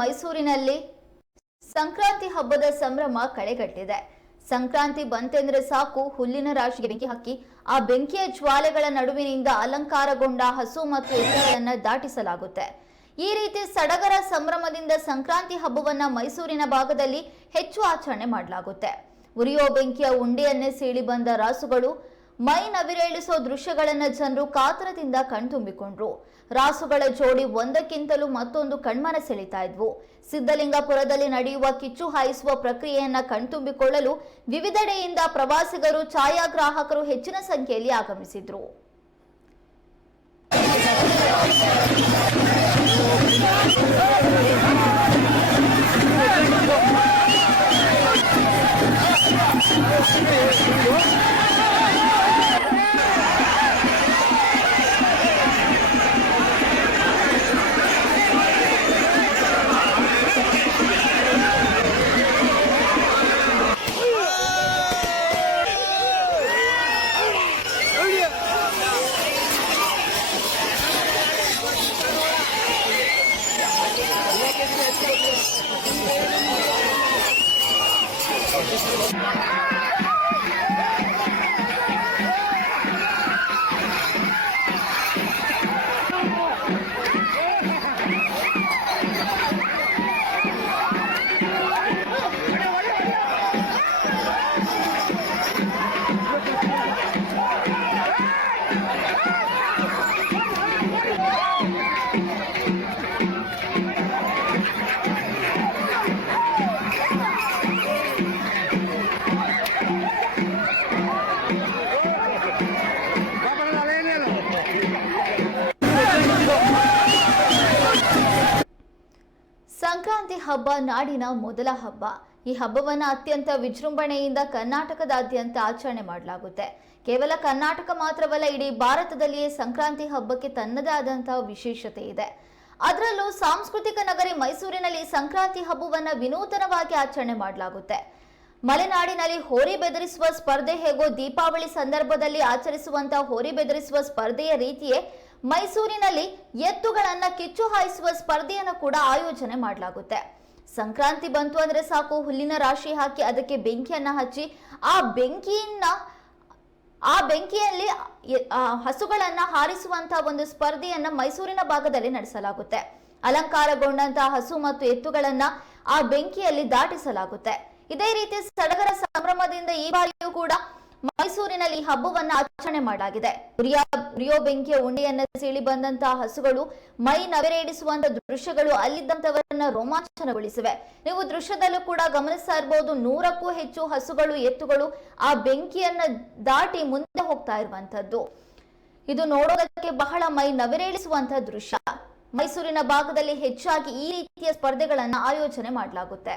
ಮೈಸೂರಿನಲ್ಲಿ ಸಂಕ್ರಾಂತಿ ಹಬ್ಬದ ಸಂಭ್ರಮ ಕಳೆಗಟ್ಟಿದೆ. ಸಂಕ್ರಾಂತಿ ಬಂತೆಂದ್ರೆ ಸಾಕು ಹುಲ್ಲಿನ ರಾಶಿಗೆ ಬೆಂಕಿ ಹಾಕಿ ಆ ಬೆಂಕಿಯ ಜ್ವಾಲೆಗಳ ನಡುವಿನಿಂದ ಅಲಂಕಾರಗೊಂಡ ಹಸು ಮತ್ತು ಎತ್ತುಗಳನ್ನು ದಾಟಿಸಲಾಗುತ್ತೆ. ಈ ರೀತಿ ಸಡಗರ ಸಂಭ್ರಮದಿಂದ ಸಂಕ್ರಾಂತಿ ಹಬ್ಬವನ್ನ ಮೈಸೂರಿನ ಭಾಗದಲ್ಲಿ ಹೆಚ್ಚು ಆಚರಣೆ ಮಾಡಲಾಗುತ್ತೆ. ಉರಿಯೋ ಬೆಂಕಿಯ ಉಂಡೆಯನ್ನೇ ಸೀಳಿ ಬಂದ ರಾಸುಗಳು ಮೈ ನವಿರೇಳಿಸೋ ದೃಶ್ಯಗಳನ್ನು ಜನರು ಕಾತರದಿಂದ ಕಣ್ತುಂಬಿಕೊಂಡ್ರು. ರಾಸುಗಳ ಜೋಡಿ ಒಂದಕ್ಕಿಂತಲೂ ಮತ್ತೊಂದು ಕಣ್ಮನ ಸೆಳೀತಾ ಇದ್ವು. ಸಿದ್ದಲಿಂಗಪುರದಲ್ಲಿ ನಡೆಯುವ ಕಿಚ್ಚು ಹಾಯಿಸುವ ಪ್ರಕ್ರಿಯೆಯನ್ನ ಕಣ್ತುಂಬಿಕೊಳ್ಳಲು ವಿವಿಧೆಡೆಯಿಂದ ಪ್ರವಾಸಿಗರು, ಛಾಯಾಗ್ರಾಹಕರು ಹೆಚ್ಚಿನ ಸಂಖ್ಯೆಯಲ್ಲಿ ಆಗಮಿಸಿದ್ರು. ಸಂಕ್ರಾಂತಿ ಹಬ್ಬ ನಾಡಿನ ಮೊದಲ ಹಬ್ಬ. ಈ ಹಬ್ಬವನ್ನು ಅತ್ಯಂತ ವಿಜೃಂಭಣೆಯಿಂದ ಕರ್ನಾಟಕದಾದ್ಯಂತ ಆಚರಣೆ ಮಾಡಲಾಗುತ್ತೆ. ಕೇವಲ ಕರ್ನಾಟಕ ಮಾತ್ರವಲ್ಲ, ಇಡೀ ಭಾರತದಲ್ಲಿಯೇ ಸಂಕ್ರಾಂತಿ ಹಬ್ಬಕ್ಕೆ ತನ್ನದೇ ಆದಂತಹ ವಿಶೇಷತೆ ಇದೆ. ಅದರಲ್ಲೂ ಸಾಂಸ್ಕೃತಿಕ ನಗರಿ ಮೈಸೂರಿನಲ್ಲಿ ಸಂಕ್ರಾಂತಿ ಹಬ್ಬವನ್ನು ವಿನೂತನವಾಗಿ ಆಚರಣೆ ಮಾಡಲಾಗುತ್ತೆ. ಮಲೆನಾಡಿನಲ್ಲಿ ಹೋರಿ ಬೆದರಿಸುವ ಸ್ಪರ್ಧೆ ಹೇಗೋ ದೀಪಾವಳಿ ಸಂದರ್ಭದಲ್ಲಿ ಆಚರಿಸುವಂತಹ ಹೋರಿ ಬೆದರಿಸುವ ಸ್ಪರ್ಧೆಯ ರೀತಿಯೇ ಮೈಸೂರಿನಲ್ಲಿ ಎತ್ತುಗಳನ್ನ ಕಿಚ್ಚು ಹಾಯಿಸುವ ಸ್ಪರ್ಧೆಯನ್ನು ಕೂಡ ಆಯೋಜನೆ ಮಾಡಲಾಗುತ್ತೆ. ಸಂಕ್ರಾಂತಿ ಬಂತು ಅಂದ್ರೆ ಸಾಕು ಹುಲ್ಲಿನ ರಾಶಿ ಹಾಕಿ ಅದಕ್ಕೆ ಬೆಂಕಿಯನ್ನ ಹಚ್ಚಿ ಆ ಬೆಂಕಿಯಲ್ಲಿ ಹಸುಗಳನ್ನ ಹಾರಿಸುವಂತಹ ಒಂದು ಸ್ಪರ್ಧೆಯನ್ನ ಮೈಸೂರಿನ ಭಾಗದಲ್ಲಿ ನಡೆಸಲಾಗುತ್ತೆ. ಅಲಂಕಾರಗೊಂಡಂತಹ ಹಸು ಮತ್ತು ಎತ್ತುಗಳನ್ನ ಆ ಬೆಂಕಿಯಲ್ಲಿ ದಾಟಿಸಲಾಗುತ್ತೆ. ಇದೇ ರೀತಿ ಸಡಗರ ಸಂಭ್ರಮದಿಂದ ಈ ಬಾರಿಯೂ ಕೂಡ ಮೈಸೂರಿನಲ್ಲಿ ಹಬ್ಬವನ್ನ ಆಚರಣೆ ಮಾಡಲಾಗಿದೆ. ಉರಿಯೋ ಬೆಂಕಿಯ ಉಂಡೆಯನ್ನ ಸೀಳಿ ಬಂದಂತಹ ಹಸುಗಳು ಮೈ ನವಿರೇಡಿಸುವಂತಹ ದೃಶ್ಯಗಳು ಅಲ್ಲಿದ್ದಂತವರನ್ನ ರೋಮಾಂಚನಗೊಳಿಸಿವೆ. ನೀವು ದೃಶ್ಯದಲ್ಲೂ ಕೂಡ ಗಮನಿಸ್ತಾ ಇರಬಹುದು, 100ಕ್ಕೂ ಹೆಚ್ಚು ಹಸುಗಳು, ಎತ್ತುಗಳು ಆ ಬೆಂಕಿಯನ್ನ ದಾಟಿ ಮುಂದೆ ಹೋಗ್ತಾ ಇರುವಂತದ್ದು. ಇದು ನೋಡೋದಕ್ಕೆ ಬಹಳ ಮೈ ನವಿರೇಳಿಸುವಂತಹ ದೃಶ್ಯ. ಮೈಸೂರಿನ ಭಾಗದಲ್ಲಿ ಹೆಚ್ಚಾಗಿ ಈ ರೀತಿಯ ಸ್ಪರ್ಧೆಗಳನ್ನ ಆಯೋಜನೆ ಮಾಡಲಾಗುತ್ತೆ.